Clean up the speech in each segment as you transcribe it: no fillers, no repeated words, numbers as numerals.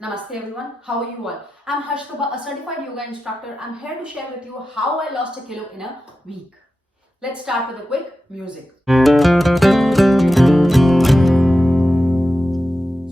Namaste everyone, how are you all? I'm Harshprabha, a certified yoga instructor. I'm here to share with you how I lost a kilo in a week. Let's start with a quick music. So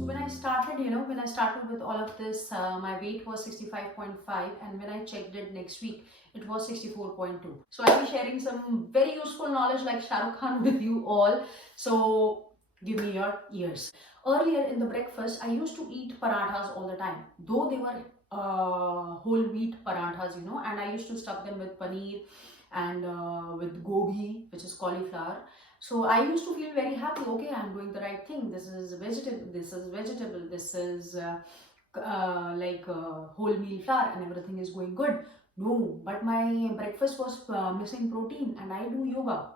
when I started with all of this, my weight was 65.5 and when I checked it next week, it was 64.2. So I'll be sharing some very useful knowledge like Shah Rukh Khan with you all. So give me your ears. Earlier in the breakfast, I used to eat parathas all the time, though they were whole wheat parathas, and I used to stuff them with paneer and with gobi, which is cauliflower. So I used to feel very happy. Okay, I'm doing the right thing. This is vegetable. This is vegetable. This is whole meal flour, and everything is going good. No, but my breakfast was missing protein, and I do yoga.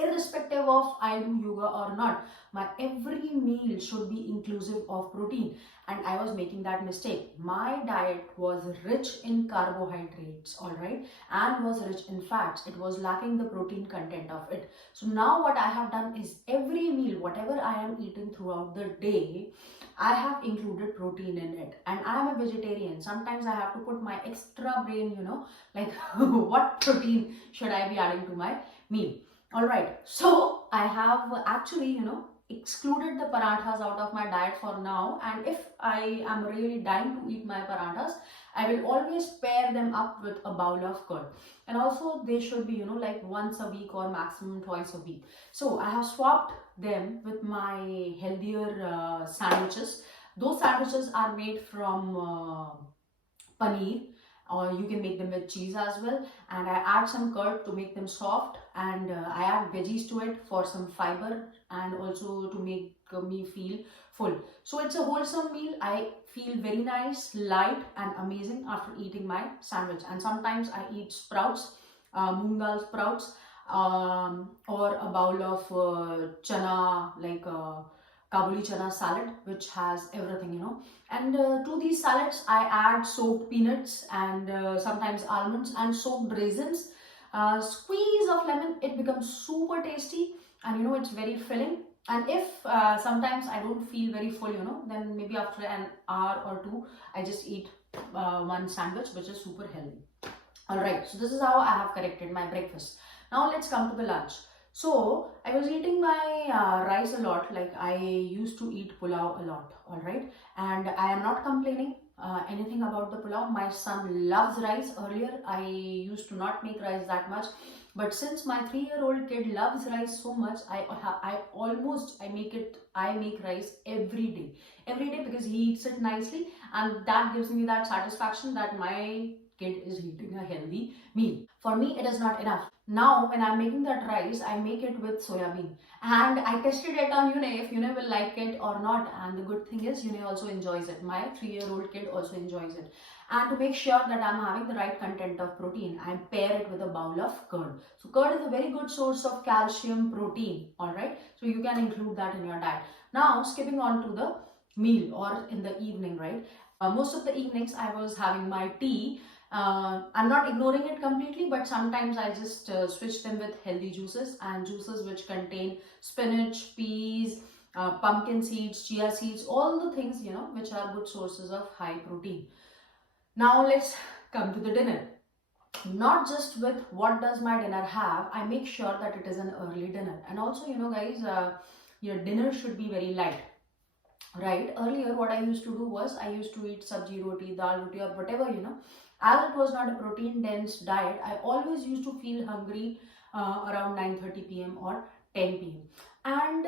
Irrespective of I do yoga or not, my every meal should be inclusive of protein, and I was making that mistake. My diet was rich in carbohydrates, all right, and was rich in fats. It was lacking the protein content of it. So now what I have done is every meal, whatever I am eating throughout the day, I have included protein in it. And I am a vegetarian. Sometimes I have to put my extra brain, like what protein should I be adding to my meal. All right, so I have actually, excluded the parathas out of my diet for now. And if I am really dying to eat my parathas, I will always pair them up with a bowl of curd. And also they should be, like once a week or maximum twice a week. So I have swapped them with my healthier sandwiches. Those sandwiches are made from paneer, or you can make them with cheese as well, and I add some curd to make them soft, and I add veggies to it for some fiber and also to make me feel full. So it's a wholesome meal. I feel very nice, light and amazing after eating my sandwich. And sometimes I eat sprouts, moong dal sprouts, or a bowl of chana, like kabuli chana salad, which has everything, and to these salads I add soaked peanuts and sometimes almonds and soaked raisins, squeeze of lemon. It becomes super tasty, and it's very filling. And if sometimes I don't feel very full, then maybe after an hour or two I just eat one sandwich, which is super healthy. All right, so this is how I have corrected my breakfast. Now let's come to the lunch. So I was eating my rice a lot. Like I used to eat pulao a lot. All right, and I am not complaining anything about the pulao. My son loves rice. Earlier I used to not make rice that much, but since my 3-year-old kid loves rice so much, I make rice every day, because he eats it nicely, and that gives me that satisfaction that my kid is eating a healthy meal. For me, it is not enough. Now, when I'm making that rice, I make it with soya bean. And I tested it on Yune, if Yune will like it or not. And the good thing is, Yune also enjoys it. My 3-year-old kid also enjoys it. And to make sure that I'm having the right content of protein, I pair it with a bowl of curd. So curd is a very good source of calcium, protein, alright? So you can include that in your diet. Now, skipping on to the meal or in the evening, right? Most of the evenings I was having my tea. I'm not ignoring it completely, but sometimes I just switch them with healthy juices, and juices which contain spinach, peas, pumpkin seeds, chia seeds, all the things, which are good sources of high protein. Now let's come to the dinner. Not just with what does my dinner have, I make sure that it is an early dinner. And also, guys, your dinner should be very light. Right, earlier what I used to do was I used to eat sabji roti, dal roti, or whatever, as it was not a protein dense diet. I always used to feel hungry around 9:30 p.m. or 10 p.m. And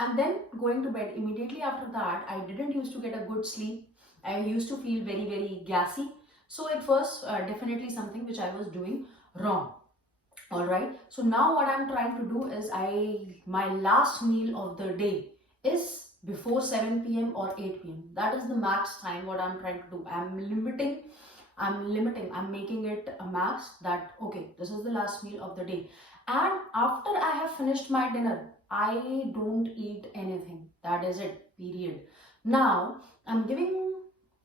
and then going to bed immediately after that, I didn't used to get a good sleep. I used to feel very, very gassy. So it was definitely something which I was doing wrong. All right, so now what I'm trying to do is my last meal of the day is before 7 p.m. or 8 p.m. That is the max time what I'm trying to do. I'm making it a max that, okay, this is the last meal of the day. And after I have finished my dinner, I don't eat anything. That is it, period. Now, I'm giving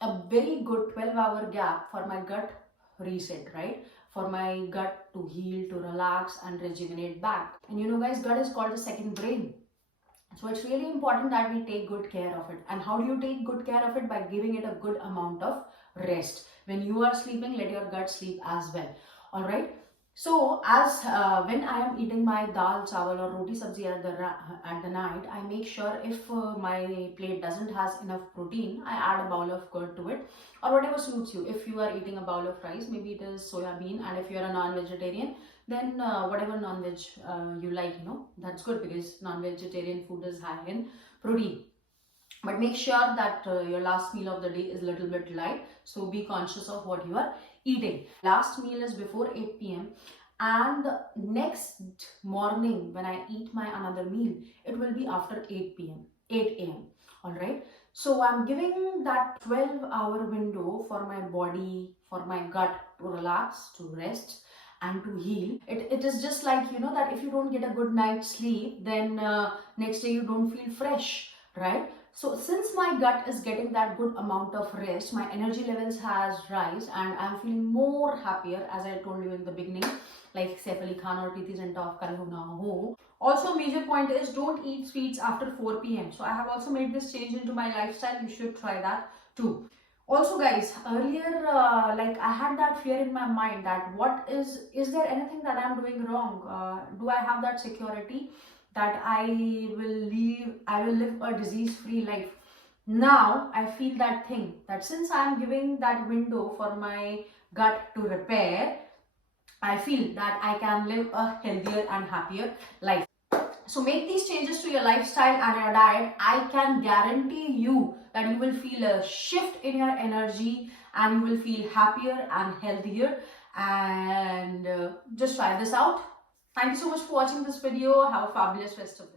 a very good 12-hour gap for my gut reset, right? For my gut to heal, to relax and rejuvenate back. And guys, gut is called a second brain. So it's really important that we take good care of it. And how do you take good care of it? By giving it a good amount of rest. When you are sleeping, let your gut sleep as well. All right. So as when I am eating my dal, chawal or roti sabzi at the night, I make sure if my plate doesn't has enough protein, I add a bowl of curd to it, or whatever suits you. If you are eating a bowl of rice, maybe it is soya bean, and if you are a non-vegetarian, then whatever non-veg you like, that's good, because non-vegetarian food is high in protein. But make sure that your last meal of the day is a little bit light, so be conscious of what you are eating. Last meal is before 8 p.m. and the next morning when I eat my another meal, it will be after 8 p.m. 8 a.m. All right. So I'm giving that 12-hour window for my body, for my gut to relax, to rest, and to heal. It is just like, that if you don't get a good night's sleep, then next day you don't feel fresh, right? So since my gut is getting that good amount of rest, my energy levels has rise, and I'm feeling more happier, as I told you in the beginning, like Saif Ali Khan or Preeti Zinta of Kal Ho Na Ho. Also, major point is don't eat sweets after 4 p.m. So I have also made this change into my lifestyle. You should try that too. Also guys, earlier like I had that fear in my mind that is there anything that I'm doing wrong? Do I have that security that I will live a disease free life? Now I feel that thing, that since I'm giving that window for my gut to repair, I feel that I can live a healthier and happier life. So make these changes to your lifestyle and your diet. I can guarantee you that you will feel a shift in your energy, and you will feel happier and healthier. And just try this out. Thank you so much for watching this video. Have a fabulous rest of the day.